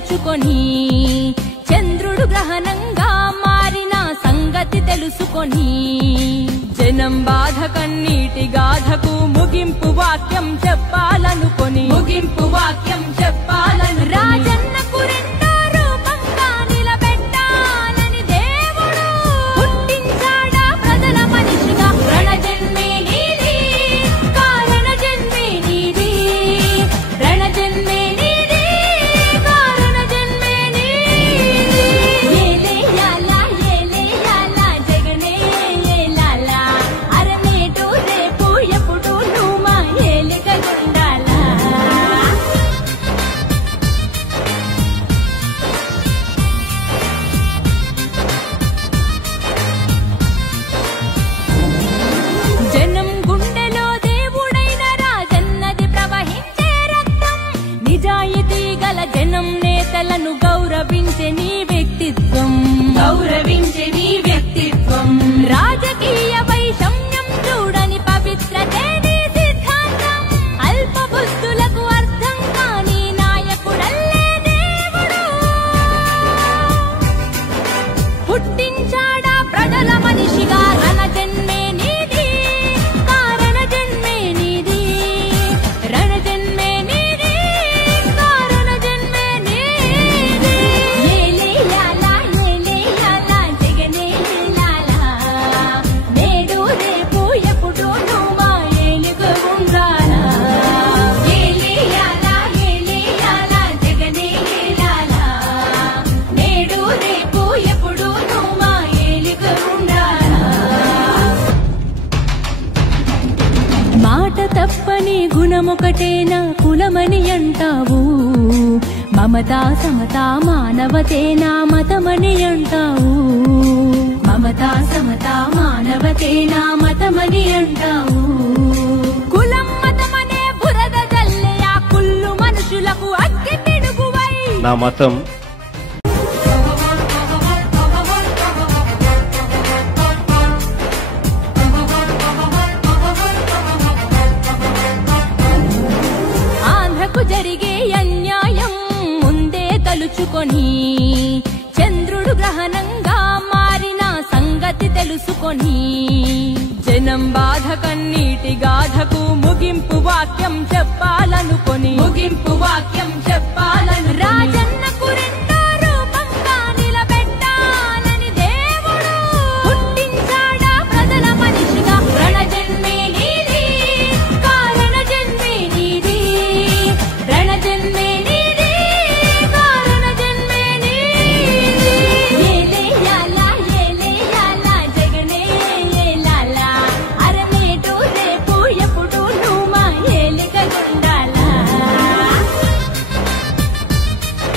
తలుచుకొని చంద్రుడు గ్రహణంగా మారిన సంగతి తెలుసుకొని జనం బాధ కన్నీటి గాథకు ముగింపు వాక్యం చెప్పాలనుకొని రాజన్నకు రెండో రూపంగా నిలబెట్టాలని దేవుడు పుట్టించాడా ప్రజల మనిషిగా. రణజన్మే నీది కారణ జన్మే నీది, రణజన్మే నీది కారణ జన్మే నీది. ఏలే యాలా జగనే ఏలాలా, అరనేటు రేపు ఎప్పుడు నువ్వు మా ఏలికగుండాలా. జనం గుండెలో దేవుడైన రాజన్నది ప్రవహించే రక్తం, నిజాయితీ గల జనం నేతలను గౌరవించే నీ వ్యక్తిత్వం, రాజకీయ వైషమ్యం చూడని పవిత్రతే నీ సిద్ధాంతం. అల్ప బుద్ధులకు అర్థం కాని నాయకుడల్లే దేవుడు పుట్టించాడా ప్రజల మనిషిగా. రణజన్మే నీది కారణ జన్మే నీది, రణజన్మే నీది కారణ జన్మే నీది. ఏలే యాలా జగనే ఏలాలా, నేడు రేపు ఎప్పుడు నువ్వు మా ఏలుగు ఉండాలా. ఏలే యాలా జగనే ఏలాలా, నేడు రేపు ఎప్పుడు నువ్వు మా ఏలుగు ఉండాలా. మాట తప్పని గుణమొకటేనా కులమని అంటావు, మమతా సమతా మానవతేనా మతమని అంటావు, మమతా సమతా మానవతేనా మతమని అంటావు. కులం మతమనే బురద జల్లే ఆ కుళ్ళు మనుషులకు అగ్గి పిడుగువై నా మతం ఆంధ్రకు జరిగే అన్యాయం ముందే తలుచుకొని చంద్రుడు గ్రహణంగా మారిన సంగతి తెలుసుకొని జనం బాధ కన్నీటి గాథకు ముగింపు వాక్యం చెప్పాలనుకొని